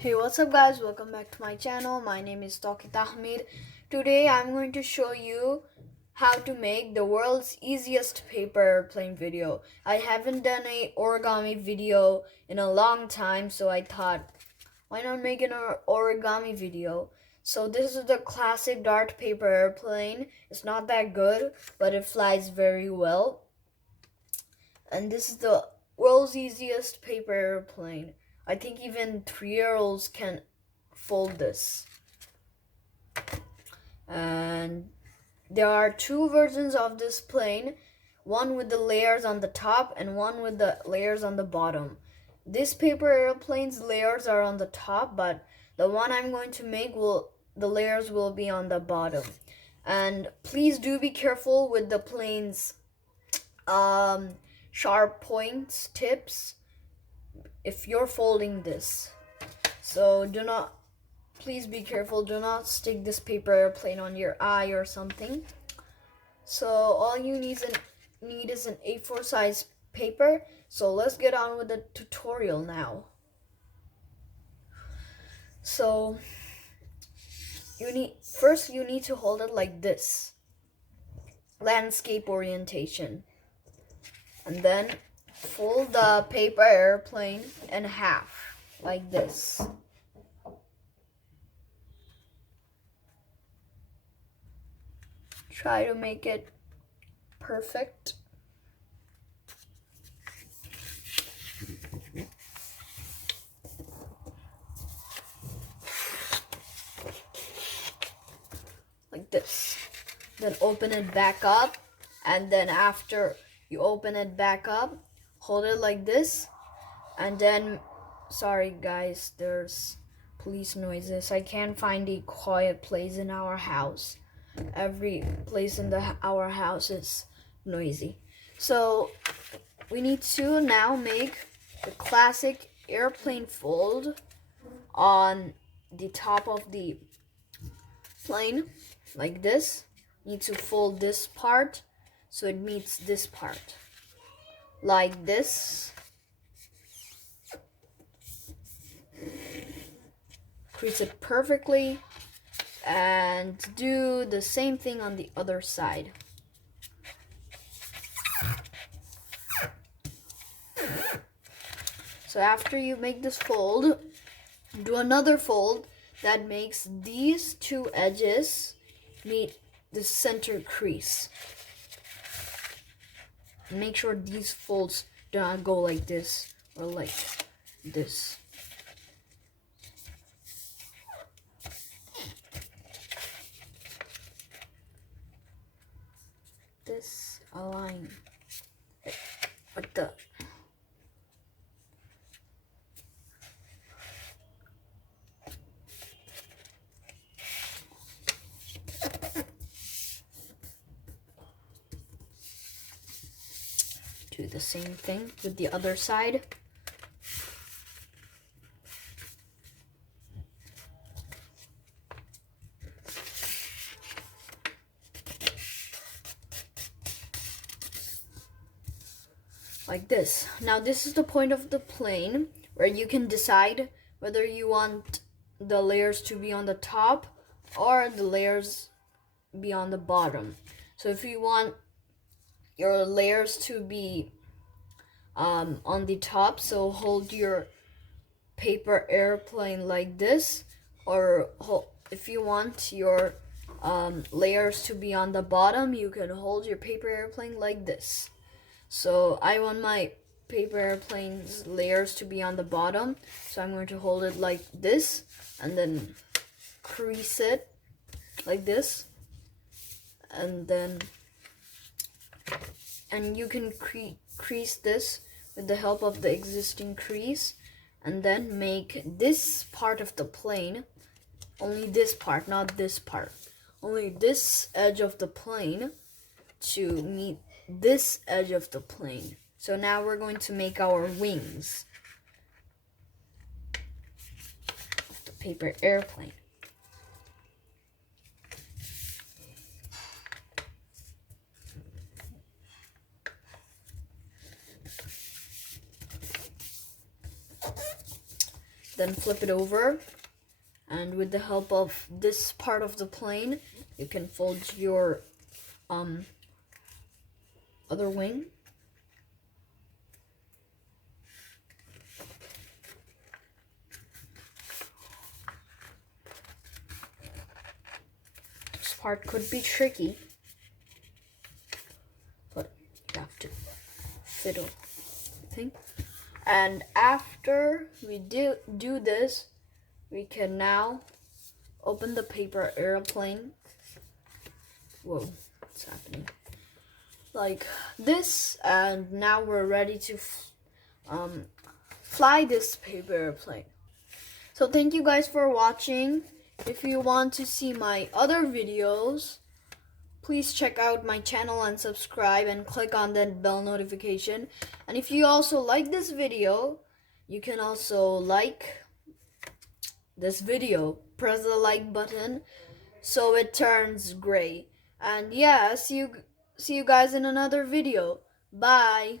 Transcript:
Hey, what's up guys? Welcome back to my channel. My name is Tawqeet Ahmed. Today I'm going to show you how to make the world's easiest paper airplane video. I haven't done a origami video in a long time, so I thought, why not make an origami video? So this is the classic Dart paper airplane. It's not that good, but it flies very well. And this is the world's easiest paper airplane. I think even 3-year-olds can fold this. And there are two versions of this plane, one with the layers on the top and one with the layers on the bottom. This paper airplane's layers are on the top, but the one I'm going to make the layers will be on the bottom. And please do be careful with the plane's sharp points, tips, if you're folding this. So please be careful, do not stick this paper airplane on your eye or something. So all you need is an A4 size paper. So let's get on with the tutorial now. So you need to hold it like this, landscape orientation, and then fold the paper airplane in half like this. Try to make it perfect. Like this. Then open it back up, and then after you open it back up, hold it like this, and then, sorry guys, there's police noises. I can't find a quiet place in our house. Every place in our house is noisy. So we need to now make the classic airplane fold on the top of the plane like this. Need to fold this part so it meets this part like this. Crease it perfectly and do the same thing on the other side. So after you make this fold, do another fold that makes these two edges meet the center crease. Make sure these folds do not go like this or like this. This align with the do the same thing with the other side. Like this. Now this is the point of the plane where you can decide whether you want the layers to be on the top or the layers be on the bottom. So if you want your layers to be on the top, so hold your paper airplane like this, or if you want your layers to be on the bottom, you can hold your paper airplane like this. So I want my paper airplane's layers to be on the bottom, so I'm going to hold it like this and then crease it like this, and you can crease this with the help of the existing crease, and then make this part of the plane, only this part, not this part, only this edge of the plane to meet this edge of the plane. So now we're going to make our wings of the paper airplane. then flip it over, and with the help of this part of the plane, you can fold your other wing. This part could be tricky, but you have to fiddle, I think. And after we do this, we can now open the paper airplane. Whoa, what's happening? Like this, and now we're ready to fly this paper airplane. So thank you guys for watching. If you want to see my other videos, please check out my channel and subscribe and click on that bell notification. And if you also like this video, you can also like this video. Press the like button so it turns gray. And yeah, see you guys in another video. Bye.